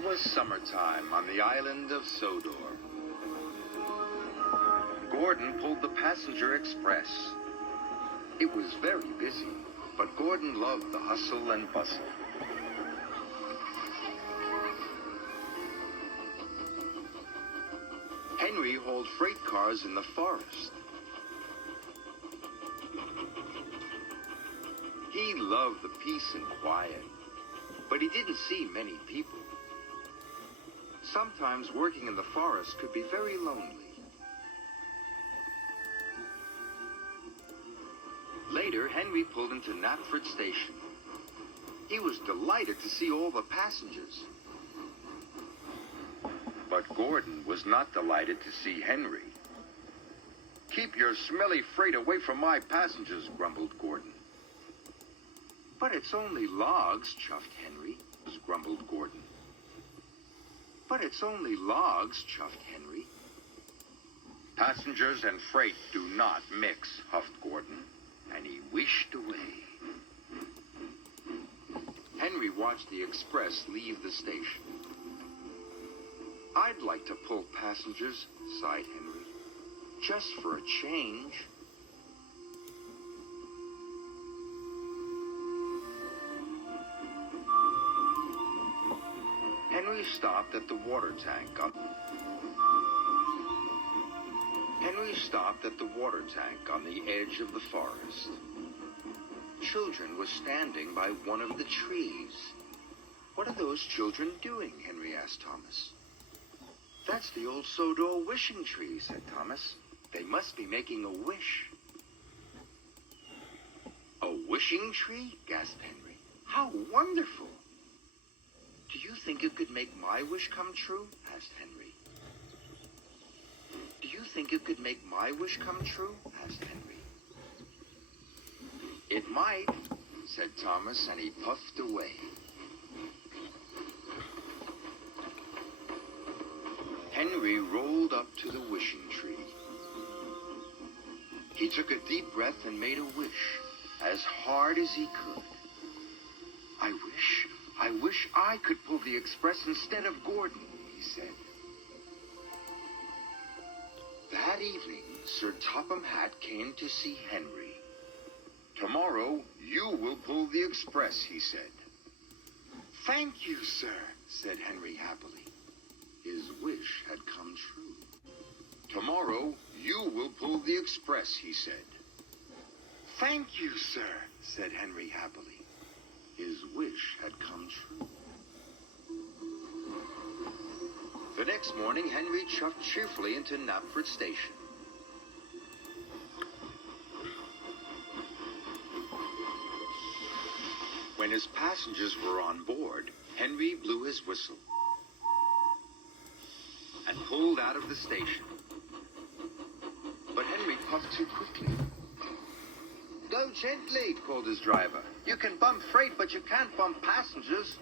It was summertime on the island of Sodor. Gordon pulled the passenger express. It was very busy, but Gordon loved the hustle and bustle. Henry hauled freight cars in the forest. He loved the peace and quiet, but he didn't see many people. Sometimes working in the forest could be very lonely. Later, Henry pulled into Knapford Station. He was delighted to see all the passengers. But Gordon was not delighted to see Henry. "Keep your smelly freight away from my passengers," grumbled Gordon. "But it's only logs," chuffed Henry, grumbled Gordon. "But it's only logs," chuffed Henry. "Passengers and freight do not mix," huffed Gordon, and he wished away. Henry watched the express leave the station. "I'd like to pull passengers," sighed Henry, "just for a change." Henry stopped at the water tank on the edge of the forest. Children were standing by one of the trees. "What are those children doing?" Henry asked Thomas. "That's the old Sodor wishing tree," said Thomas. "They must be making a wish." "A wishing tree?" gasped Henry. "How wonderful!" "Do you think it could make my wish come true?" asked Henry. "Do you think it could make my wish come true?" asked Henry. "It might," said Thomas, and he puffed away. Henry rolled up to the wishing tree. He took a deep breath and made a wish, as hard as he could. I wish I could pull the express instead of Gordon," he said. That evening, Sir Topham Hatt came to see Henry. "Tomorrow, you will pull the express," he said. "Thank you, sir," said Henry happily. His wish had come true. "Tomorrow, you will pull the express," he said. "Thank you, sir," said Henry happily. His wish had come true. The next morning, Henry chuffed cheerfully into Knapford Station. When his passengers were on board, Henry blew his whistle and pulled out of the station. But Henry puffed too quickly. "Go gently," called his driver. "You can bump freight, but you can't bump passengers."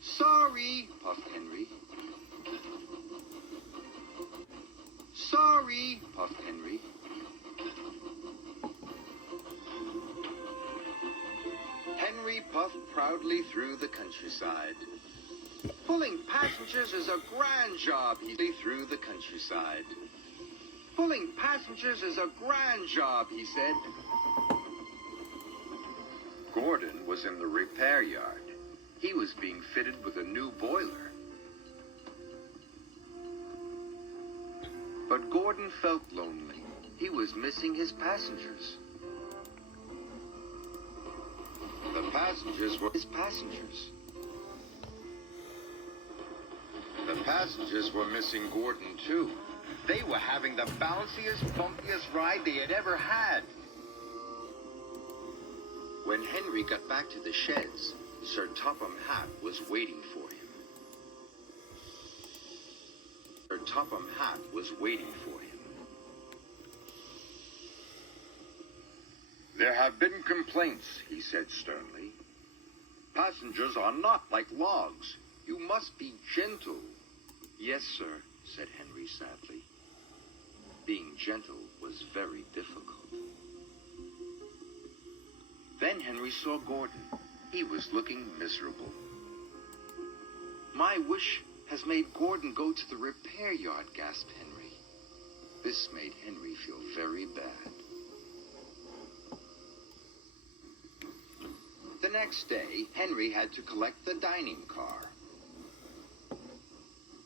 "Sorry," puffed Henry. "Sorry," puffed Henry. Henry puffed proudly through the countryside. "Pulling passengers is a grand job," he said through the countryside. "Pulling passengers is a grand job," he said. Gordon was in the repair yard. He was being fitted with a new boiler. But Gordon felt lonely. He was missing his passengers. The passengers were his passengers. The passengers were missing Gordon, too. They were having the bounciest, bumpiest ride they had ever had. When Henry got back to the sheds, Sir Topham Hatt was waiting for him. Sir Topham Hatt was waiting for him. "There have been complaints," he said sternly. "Passengers are not like logs. You must be gentle." "Yes, sir," said Henry sadly. Being gentle was very difficult. Then Henry saw Gordon. He was looking miserable. My wish has made Gordon go to the repair yard, gasped Henry. This made Henry feel very bad. The next day, Henry had to collect the dining car.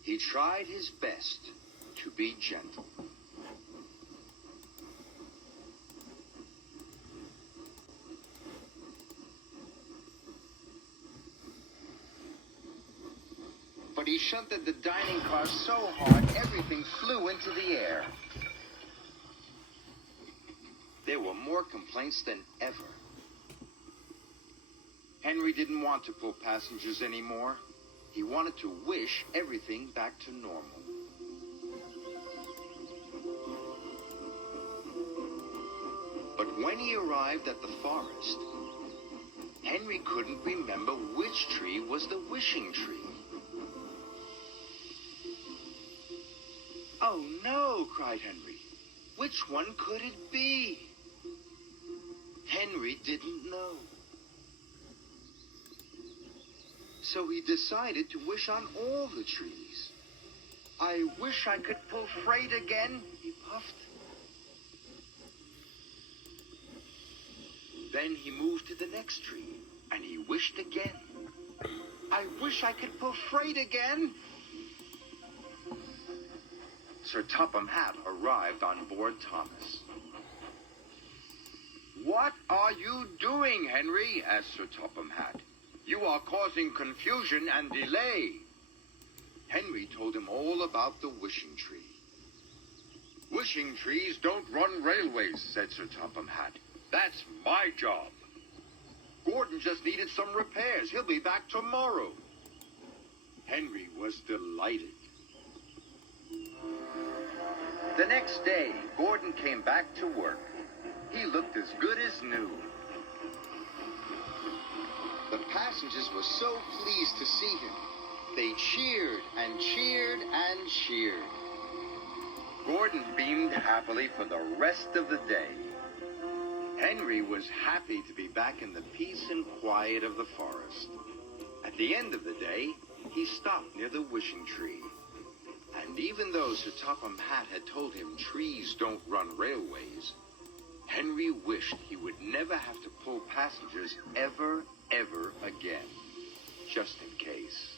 He tried his best to be gentle. But he shunted the dining car so hard, everything flew into the air. There were more complaints than ever. Henry didn't want to pull passengers anymore. He wanted to wish everything back to normal. But when he arrived at the forest, Henry couldn't remember which tree was the wishing tree. "Oh no," cried Henry. "Which one could it be?" Henry didn't know. So he decided to wish on all the trees. "I wish I could pull freight again," he puffed. Then he moved to the next tree, and he wished again. "I wish I could pull freight again." Sir Topham Hatt arrived on board Thomas. "What are you doing, Henry?" asked Sir Topham Hatt. "You are causing confusion and delay." Henry told him all about the wishing tree. "Wishing trees don't run railways," said Sir Topham Hatt. "That's my job. Gordon just needed some repairs. He'll be back tomorrow." Henry was delighted. The next day, Gordon came back to work. He looked as good as new. The passengers were so pleased to see him. They cheered and cheered and cheered. Gordon beamed happily for the rest of the day. Henry was happy to be back in the peace and quiet of the forest. At the end of the day, he stopped near the wishing tree. And even though Sir Topham Hatt had told him trees don't run railways, Henry wished he would never have to pull passengers ever again, just in case.